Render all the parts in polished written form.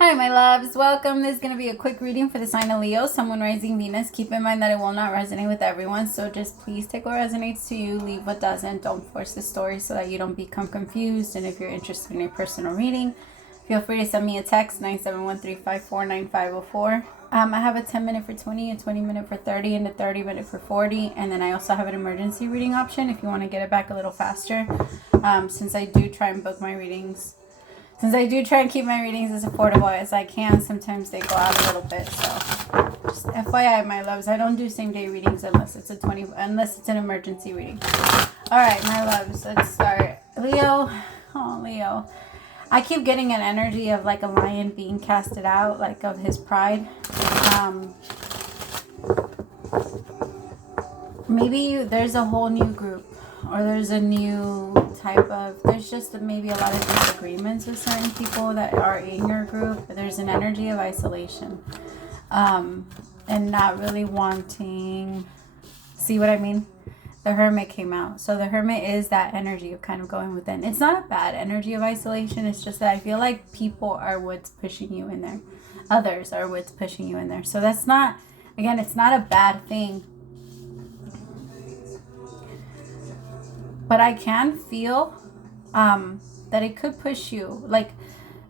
Hi, my loves. Welcome. This is going to be a quick reading for the sign of Leo, Sun, Rising, Venus. Keep in mind that it will not resonate with everyone, so just please take what resonates to you, leave what doesn't. Don't force the story so that you don't become confused. And if you're interested in a personal reading, feel free to send me a text, 971-354-9504. I have a 10-minute for 20, a 20-minute for 30, and a 30-minute for 40. And then I also have an emergency reading option if you want to get it back a little faster. Since I do try and book my readings. Since I do try and keep my readings as affordable as I can, sometimes they go out a little bit. So, just FYI, my loves, I don't do same-day readings unless it's unless it's an emergency reading. All right, my loves, let's start. Leo, oh Leo, I keep getting an energy of like a lion being casted out, like of his pride. Maybe there's a whole new group. Or there's a new type of, there's just maybe a lot of disagreements with certain people that are in your group. There's an energy of isolation. And not really wanting, see what I mean? The Hermit came out. So the Hermit is that energy of kind of going within. It's not a bad energy of isolation. It's just that I feel like people are what's pushing you in there. Others are what's pushing you in there. So that's not, again, it's not a bad thing. But I can feel that it could push you. Like,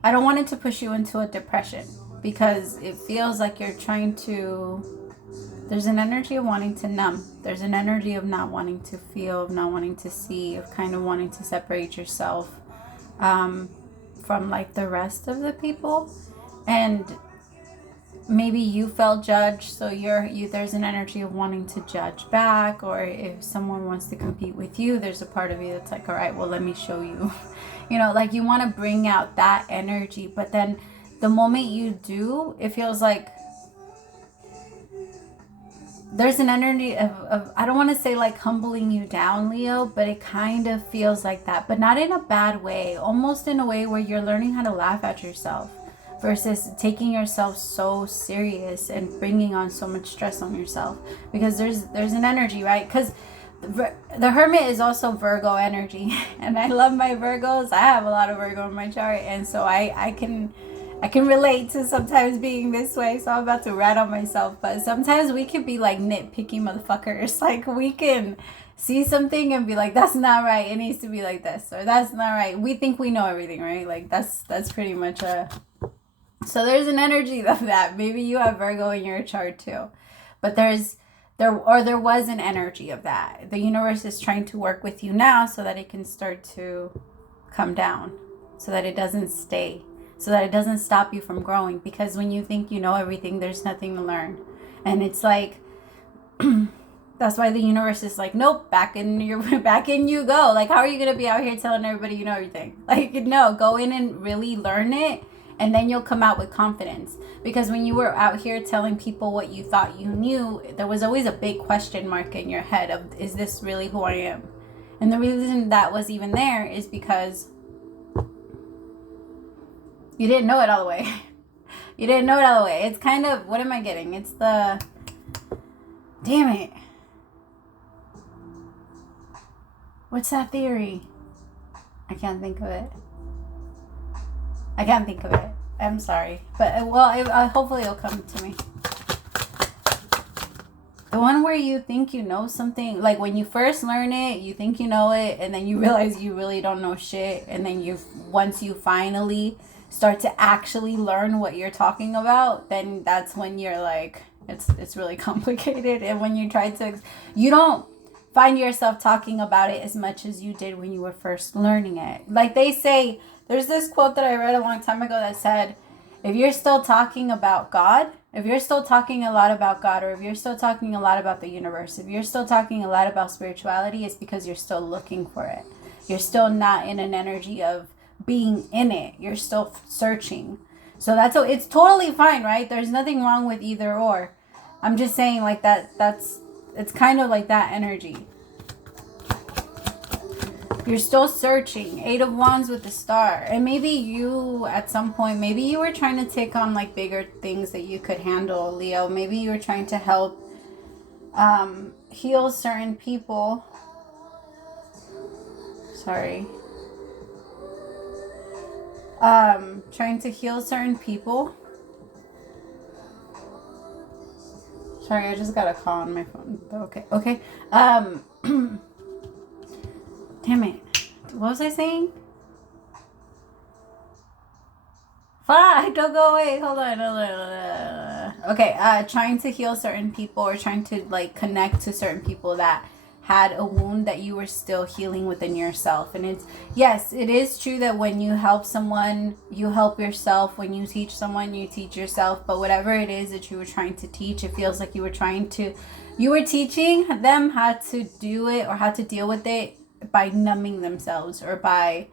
I don't want it to push you into a depression. Because it feels like you're trying to... There's an energy of wanting to numb. There's an energy of not wanting to feel, of not wanting to see, of kind of wanting to separate yourself from, like, the rest of the people. And maybe you felt judged, so there's an energy of wanting to judge back, or if someone wants to compete with you, there's a part of you that's like, all right, well, let me show you. Like you want to bring out that energy, but then the moment you do, it feels like there's an energy of I don't want to say like humbling you down, Leo, but it kind of feels like that, but not in a bad way, almost in a way where you're learning how to laugh at yourself versus taking yourself so serious and bringing on so much stress on yourself. Because there's an energy, right? Because the Hermit is also Virgo energy, and I love my Virgos. I have a lot of Virgo in my chart, and so I can relate to sometimes being this way. So I'm about to rat on myself, but sometimes we can be like nitpicky motherfuckers. Like we can see something and be like, that's not right, it needs to be like this, or that's not right. We think we know everything, right? Like that's pretty much so there's an energy of that. Maybe you have Virgo in your chart too. But there was an energy of that. The universe is trying to work with you now so that it can start to come down. So that it doesn't stay. So that it doesn't stop you from growing. Because when you think you know everything, there's nothing to learn. And it's like that's why the universe is like, nope, back in you go. Like, how are you gonna be out here telling everybody you know everything? Like, no, go in and really learn it. And then you'll come out with confidence. Because when you were out here telling people what you thought you knew, there was always a big question mark in your head of, is this really who I am? And the reason that was even there is because you didn't know it all the way. You didn't know it all the way. It's kind of, what am I getting? It's the, damn it. What's that theory? I can't think of it. I'm sorry. But, hopefully it'll come to me. The one where you think you know something, like when you first learn it, you think you know it, and then you realize you really don't know shit. And then once you finally start to actually learn what you're talking about, then that's when you're like, it's really complicated. And when you try to, you don't find yourself talking about it as much as you did when you were first learning it. Like they say, there's this quote that I read a long time ago that said, if you're still talking about God, if you're still talking a lot about God, or if you're still talking a lot about the universe, if you're still talking a lot about spirituality, it's because you're still looking for it. You're still not in an energy of being in it. You're still searching. So it's totally fine, right? There's nothing wrong with either or. I'm just saying like it's kind of like that energy. You're still searching. 8 of Wands with the Star. And maybe you, at some point, maybe you were trying to take on like bigger things that you could handle, Leo. Maybe you were trying to help heal certain people. Sorry. Trying to heal certain people. Sorry, I just got a call on my phone. Okay. Damn it. What was I saying? Fuck, don't go away. Hold on. Okay, trying to heal certain people, or trying to like connect to certain people that had a wound that you were still healing within yourself. And it's, yes, it is true that when you help someone, you help yourself. When you teach someone, you teach yourself. But whatever it is that you were trying to teach, it feels like you were teaching them how to do it or how to deal with it by numbing themselves, or by,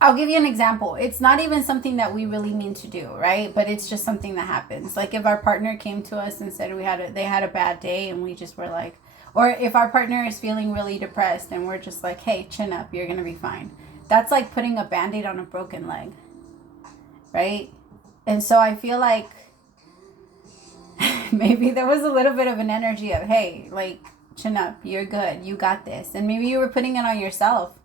I'll give you an example. It's not even something that we really mean to do, right? But it's just something that happens. Like if our partner came to us and said they had a bad day, and we just were like, or if our partner is feeling really depressed and we're just like, hey, chin up, you're going to be fine. That's like putting a Band-Aid on a broken leg, right? And so I feel like maybe there was a little bit of an energy of, hey, like, chin up, you're good, you got this. And maybe you were putting it on yourself.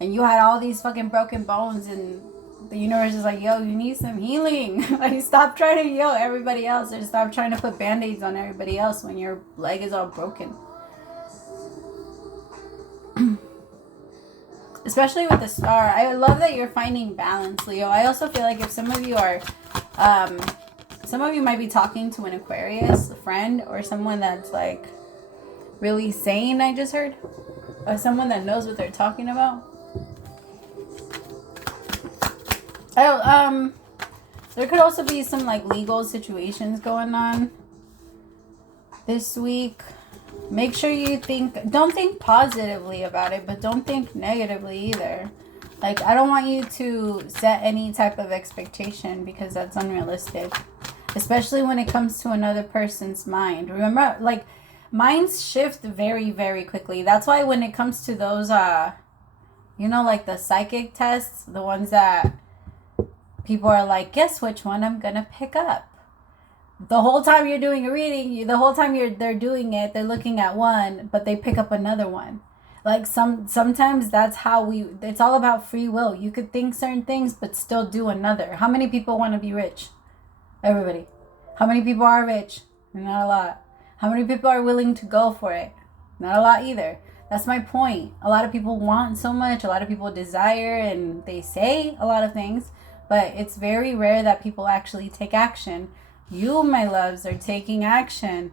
And you had all these fucking broken bones, and the universe is like, yo, you need some healing. Like, stop trying to heal everybody else, or stop trying to put Band-Aids on everybody else when your leg is all broken. Especially with the star. I love that you're finding balance, Leo. I also feel like if some of you are, some of you might be talking to an Aquarius, a friend, or someone that's like really sane, I just heard. Or someone that knows what they're talking about. There could also be some like legal situations going on this week. Make sure you don't think positively about it, but don't think negatively either. Like, I don't want you to set any type of expectation, because that's unrealistic. Especially when it comes to another person's mind. Remember, like, minds shift very, very quickly. That's why when it comes to those, like the psychic tests, the ones that people are like, guess which one I'm gonna pick up. The whole time you're doing a reading, the whole time they're doing it, they're looking at one, but they pick up another one. Like sometimes that's how it's all about free will. You could think certain things, but still do another. How many people want to be rich? Everybody. How many people are rich? Not a lot. How many people are willing to go for it? Not a lot either. That's my point. A lot of people want so much. A lot of people desire, and they say a lot of things. But it's very rare that people actually take action. You, my loves, are taking action.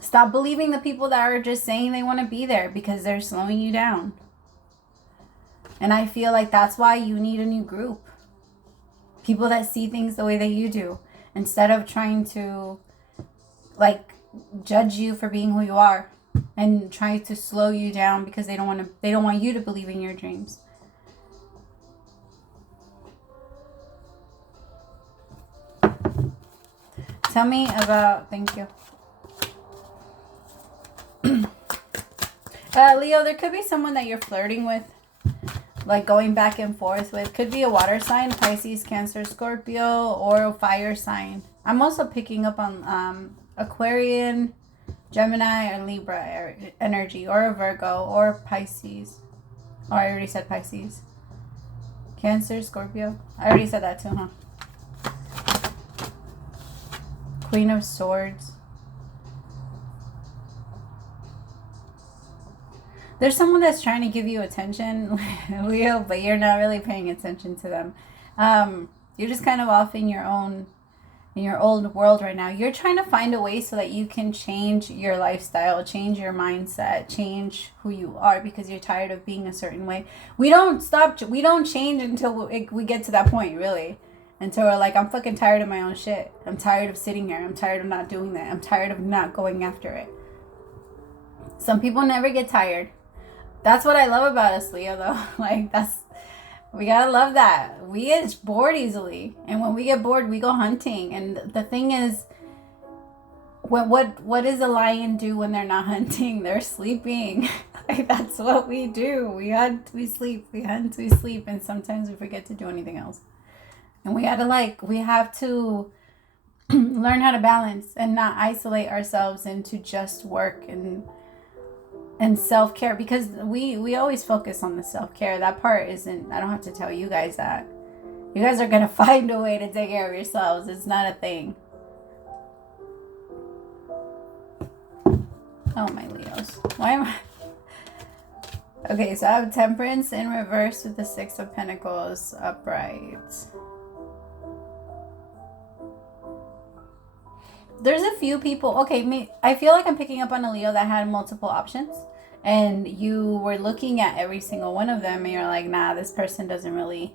Stop believing the people that are just saying they want to be there, because they're slowing you down. And I feel like that's why you need a new group. People that see things the way that you do. Instead of trying to, like, judge you for being who you are. And try to slow you down because they don't want you to believe in your dreams. Tell me about, thank you. Leo, there could be someone that you're flirting with, like going back and forth with. Could be a water sign, Pisces, Cancer, Scorpio, or a fire sign. I'm also picking up on Aquarian, Gemini, or Libra energy, or a Virgo, or Pisces. Oh, I already said Pisces. Cancer, Scorpio. I already said that too, huh? Queen of Swords. There's someone that's trying to give you attention, Leo, but you're not really paying attention to them. You're just kind of off in your old world right now. You're trying to find a way so that you can change your lifestyle, change your mindset, change who you are, because you're tired of being a certain way. We don't change until we get to that point, really. Until we're like, I'm fucking tired of my own shit. I'm tired of sitting here. I'm tired of not doing that. I'm tired of not going after it. Some people never get tired. That's what I love about us, Leo, though. Like, we gotta love that. We get bored easily. And when we get bored, we go hunting. And the thing is, what does a lion do when they're not hunting? They're sleeping. Like, that's what we do. We hunt, we sleep. We hunt, we sleep. And sometimes we forget to do anything else. And we have to learn how to balance and not isolate ourselves into just work and And self-care, because we always focus on the self-care. That part isn't, I don't have to tell you guys that. You guys are going to find a way to take care of yourselves. It's not a thing. Oh, my Leos. Why am I... Okay, so I have Temperance in reverse with the Six of Pentacles upright. There's a few people... Okay, I feel like I'm picking up on a Leo that had multiple options. And you were looking at every single one of them and you're like, nah, this person doesn't really...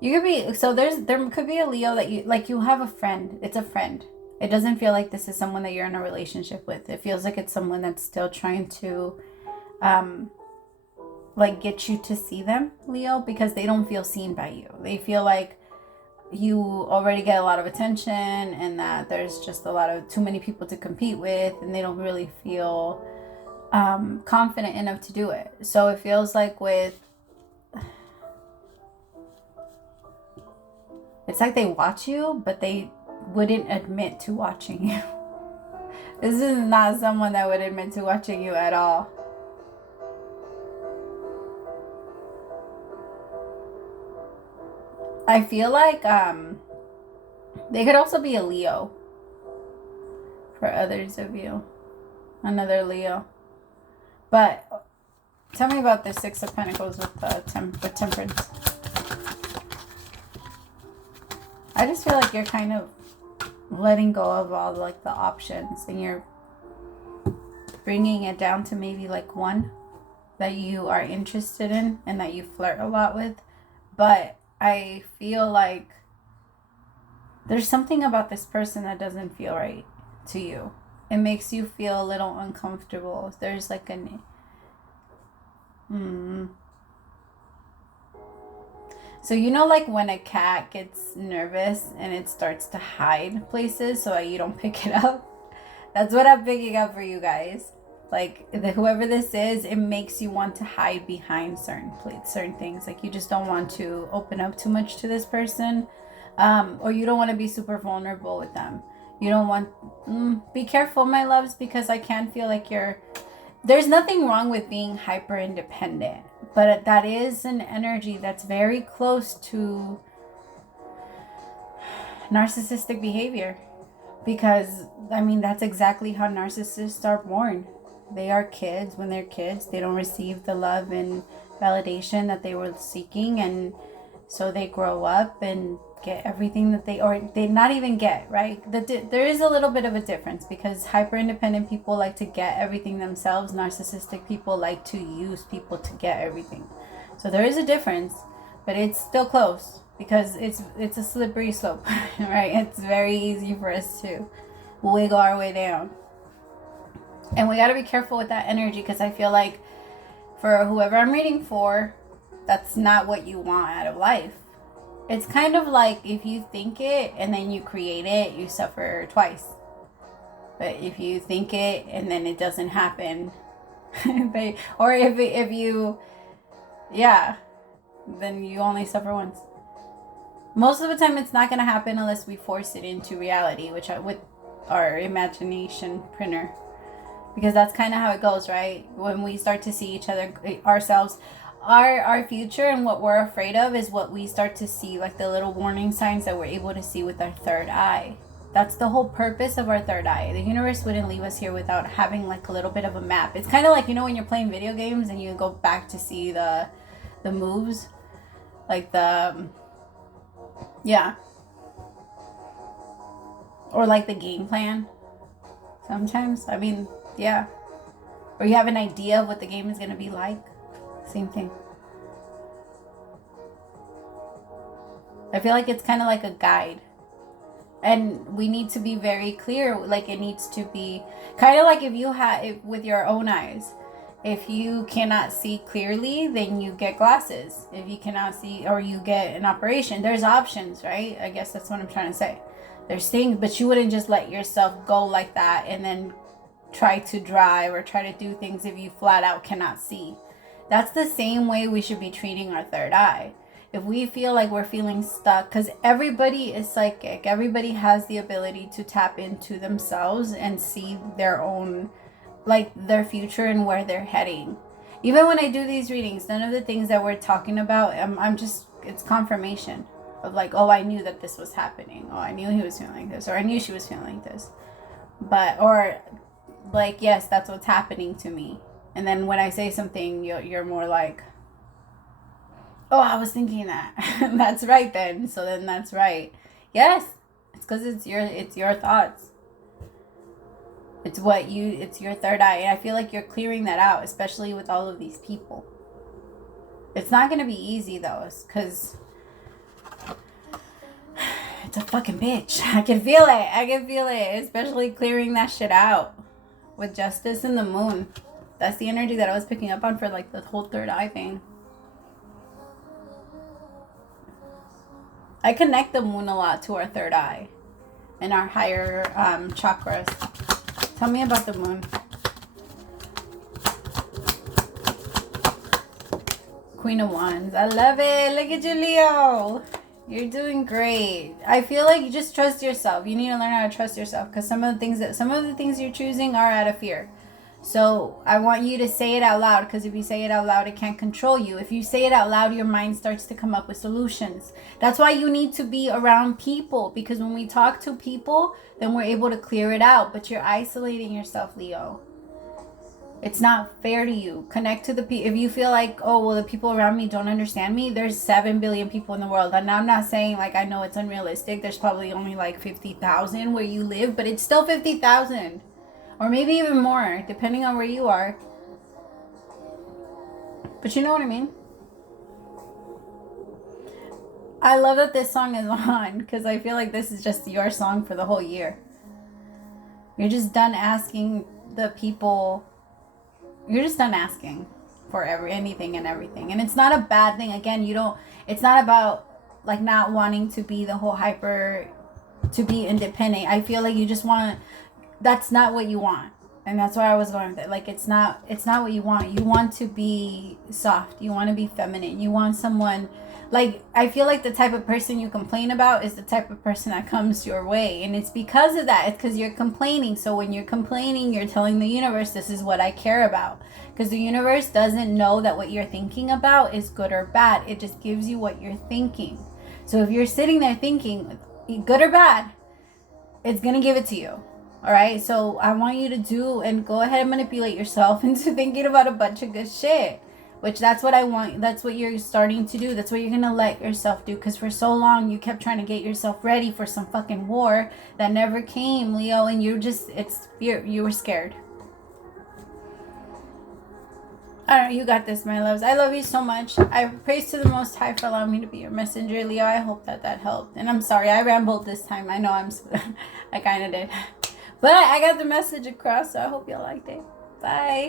You could be... So there could be a Leo that you have a friend. It's a friend. It doesn't feel like this is someone that you're in a relationship with. It feels like it's someone that's still trying to, get you to see them, Leo, because they don't feel seen by you. They feel like you already get a lot of attention and that there's just too many people to compete with, and they don't really feel confident enough to do it. So it feels like it's like they watch you, but they wouldn't admit to watching you. This is not someone that would admit to watching you at all. I feel like they could also be a Leo for others of you. Another Leo. But tell me about the Six of Pentacles with Temperance. I just feel like you're kind of letting go of all the options, and you're bringing it down to maybe one that you are interested in and that you flirt a lot with. But I feel like there's something about this person that doesn't feel right to you. It makes you feel a little uncomfortable. There's So when a cat gets nervous and it starts to hide places so that you don't pick it up? That's what I'm picking up for you guys. Whoever this is, it makes you want to hide behind certain things. You just don't want to open up too much to this person. Or you don't want to be super vulnerable with them. You don't want... be careful, my loves, because I can feel like there's nothing wrong with being hyper independent, but that is an energy that's very close to narcissistic behavior, because that's exactly how narcissists are born. They are kids. When they're kids, they don't receive the love and validation that they were seeking, and so they grow up and get everything that they not even get, right? There is a little bit of a difference, because hyper independent people like to get everything themselves. Narcissistic people like to use people to get everything. So there is a difference, but it's still close, because it's a slippery slope, right? It's very easy for us to wiggle our way down, and we got to be careful with that energy, because I feel like for whoever I'm reading for, that's not what you want out of life. It's kind of like if you think it and then you create it, you suffer twice. But if you think it and then it doesn't happen, if you, then you only suffer once. Most of the time it's not going to happen unless we force it into reality, with our imagination printer. Because that's kind of how it goes, right? When we start to see each other, ourselves, our future, and what we're afraid of is what we start to see, the little warning signs that we're able to see with our third eye. That's the whole purpose of our third eye. The universe wouldn't leave us here without having a little bit of a map. It's kind of like, when you're playing video games and you go back to see the moves, or the game plan sometimes. Or you have an idea of what the game is going to be like. Same thing. I feel like it's kind of like a guide, and we need to be very clear. It needs to be kind of like if with your own eyes, if you cannot see clearly, then you get glasses. If you cannot see, or you get an operation, there's options, right? I guess that's what I'm trying to say. There's things, but you wouldn't just let yourself go like that and then try to drive or try to do things if you flat out cannot see. That's the same way we should be treating our third eye. if we feel like we're feeling stuck, because everybody is psychic, everybody has the ability to tap into themselves and see their own, like their future and where they're heading. Even when I do these readings, none of the things that we're talking about, I'm just, it's confirmation of like, oh, I knew that this was happening. Oh, I knew he was feeling like this, or I knew she was feeling like this. But, or like, yes, that's what's happening to me. And then when I say something, you're more like, oh, I was thinking that. That's right then. So then that's right. Yes. It's because it's your thoughts. It's your third eye. And I feel like you're clearing that out, especially with all of these people. It's not going to be easy though, because it's a fucking bitch. I can feel it. Especially clearing that shit out with Justice and the Moon. That's the energy that I was picking up on for like the whole third eye thing. I connect the moon a lot to our third eye and our higher chakras. Tell me about the moon. Queen of Wands. I love it. Look at you, Leo. You're doing great. I feel like you just trust yourself. You need to learn how to trust yourself, because some of the things you're choosing are out of fear. So I want you to say it out loud, because if you say it out loud, it can't control you. If you say it out loud, your mind starts to come up with solutions. That's why you need to be around people, because when we talk to people, then we're able to clear it out. But you're isolating yourself, Leo. It's not fair to you. Connect to the people. If you feel like, oh, well, the people around me don't understand me, there's 7 billion people in the world. And I'm not saying, like, I know it's unrealistic. There's probably only like 50,000 where you live, but it's still 50,000. Or maybe even more, depending on where you are. But you know what I mean? I love that this song is on, because I feel like this is just your song for the whole year. You're just done asking the people. You're just done asking for anything and everything. And it's not a bad thing. Again, it's not about like not wanting to be the whole to be independent. I feel like you just want, that's not what you want. And that's why I was going with it. Like, it's not what you want. You want to be soft. You want to be feminine. You want someone, like, I feel like the type of person you complain about is the type of person that comes your way. And it's because of that. It's because you're complaining. So when you're complaining, you're telling the universe, this is what I care about. Because the universe doesn't know that what you're thinking about is good or bad. It just gives you what you're thinking. So if you're sitting there thinking good or bad, it's going to give it to you. All right, so I want you to do and go ahead and manipulate yourself into thinking about a bunch of good shit, which that's what I want. That's what you're starting to do. That's what you're going to let yourself do, because for so long you kept trying to get yourself ready for some fucking war that never came, Leo, and you were scared. All right, you got this, my loves. I love you so much. I praise to the Most High for allowing me to be your messenger, Leo. I hope that helped. And I'm sorry, I rambled this time. I know I kind of did. But I got the message across, so I hope y'all liked it. Bye.